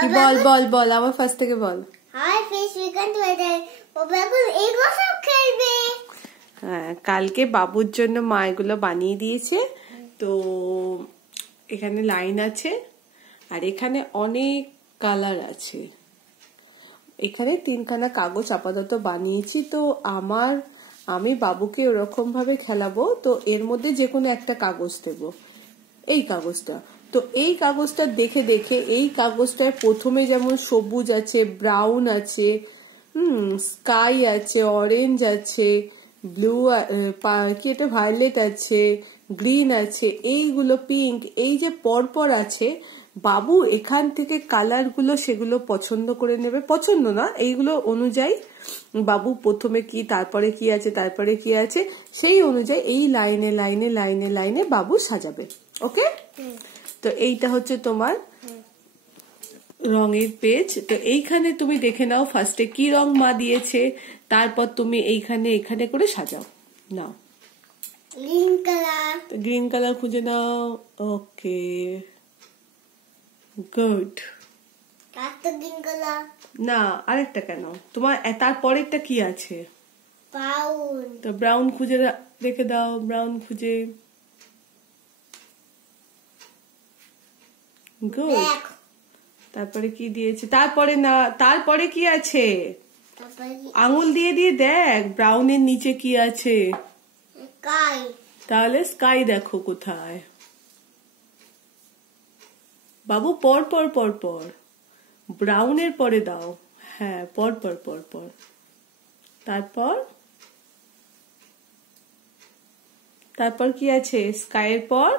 কি বল বল বল আমার ফার্স্ট থেকে বল। হাই ফিশ উইকেন্ড ওয়েদার বাবা এগুলো সব খেলবে। হ্যাঁ, কালকে বাবুর জন্য মা এগুলো বানিয়ে দিয়েছে। তো এখানে লাইন আছে আর এখানে অনেক কালার আছে। এখানে 3খানা কাগজ আপাতত বানিয়েছি। তো আমি বাবুকে ওরকম ভাবে খেলাবো। তো এর মধ্যে যে কোনো একটা কাগজ দেব, এই কাগজটা। তো এই কাগজটা দেখে দেখে এই কাগজটায় প্রথমে যেমন সবুজ আছে, ব্রাউন আছে, স্কাই আছে, অরেঞ্জ আছে, ব্লু কি এটা ভায়োলেট আছে, গ্রিন আছে, এইগুলো পিঙ্ক, এই যে পরপর আছে। বাবু এখান থেকে কালার গুলো সেগুলো পছন্দ করে নেবে, পছন্দ না এইগুলো অনুযায়ী বাবু প্রথমে কি, তারপরে কি আছে, তারপরে কি আছে, সেই অনুযায়ী এই লাইনে লাইনে লাইনে লাইনে বাবু সাজাবে। ওকে, তো এইটা হচ্ছে তোমার রঙের পেজ। তো এইখানে তুমি দেখে নাও ফার্স্টে কি রং মা দিয়েছে, তারপর তুমি এইখানে এখানে করে সাজাও। নাও গ্রিন কালার, গ্রিন কালার খুঁজে নাও। ওকে, গুড। একটা গ্রিন কালার না, আরেকটা কেন, তোমার তারপরেরটা কি আছে? ব্রাউন। তো ব্রাউন খুঁজে রেখে দাও, ব্রাউন খুঁজে। গুড। তারপরে কি দিয়েছে? তারপরে না, তারপরে কি আছে? আঙুল দিয়ে দিয়ে দেখ ব্রাউনের নিচে কি আছে। স্কাই। তাহলে স্কাই দেখো কোথায়। বাবু পর পর পর পর, ব্রাউনের পরে দাও। হ্যাঁ, পর পর পর পর। তারপর কি আছে? স্কাইয়ের পর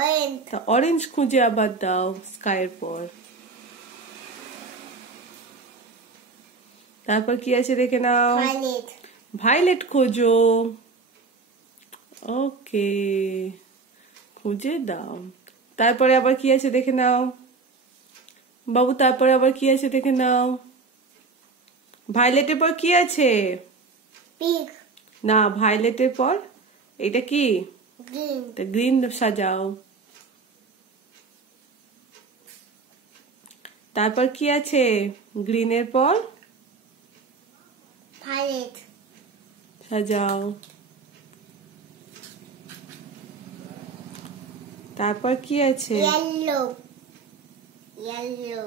অরেঞ্জ। অরেঞ্জ খুঁজে আবার দাও স্কাইয়ের পর। তারপর কি আছে দেখে নাও। ভায়োলেট। ভায়োলেট খোঁজো। ওকে, খুঁজে দাও। তারপরে আবার কি আছে দেখে নাও বাবু। তারপরে আবার কি আছে দেখে নাও। ভায়োলেটের পর কি আছে? পিঙ্ক। না, ভায়োলেটের পর এটা কি? গ্রিন। গ্রিন সাজাও। তারপর কি আছে গ্রিনের পর? ভায়োলেট সাজাও। তারপর কি আছে? ইয়েলো। Yellow,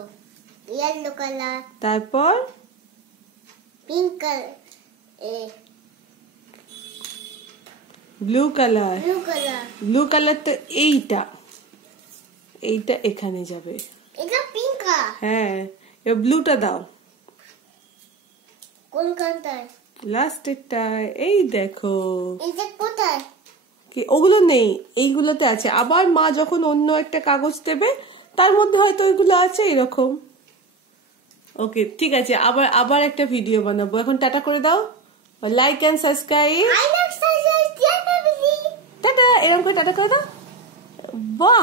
yellow colour. তারপর pink colour, blue colour. Blue colour. Blue colour তো এইটা এখানে যাবে। এটা পিঙ্ক কালার। হ্যাঁ, এবার ব্লুটা দাও। কোন কালার? লাস্টেরটা এই দেখো। এটা কোথায়? কি ওগুলো নেই, এইগুলোতে আছে। আবার মা যখন অন্য একটা কাগজ দেবে তার মধ্যে হয়তো ওইগুলো আছে এরকম। ওকে, ঠিক আছে, আবার একটা ভিডিও বানাবো। এখন টাটা করে দাও, লাইক এন্ড সাবস্ক্রাইব। টাটা, এরকম করে টাটা করে দাও। বাহ।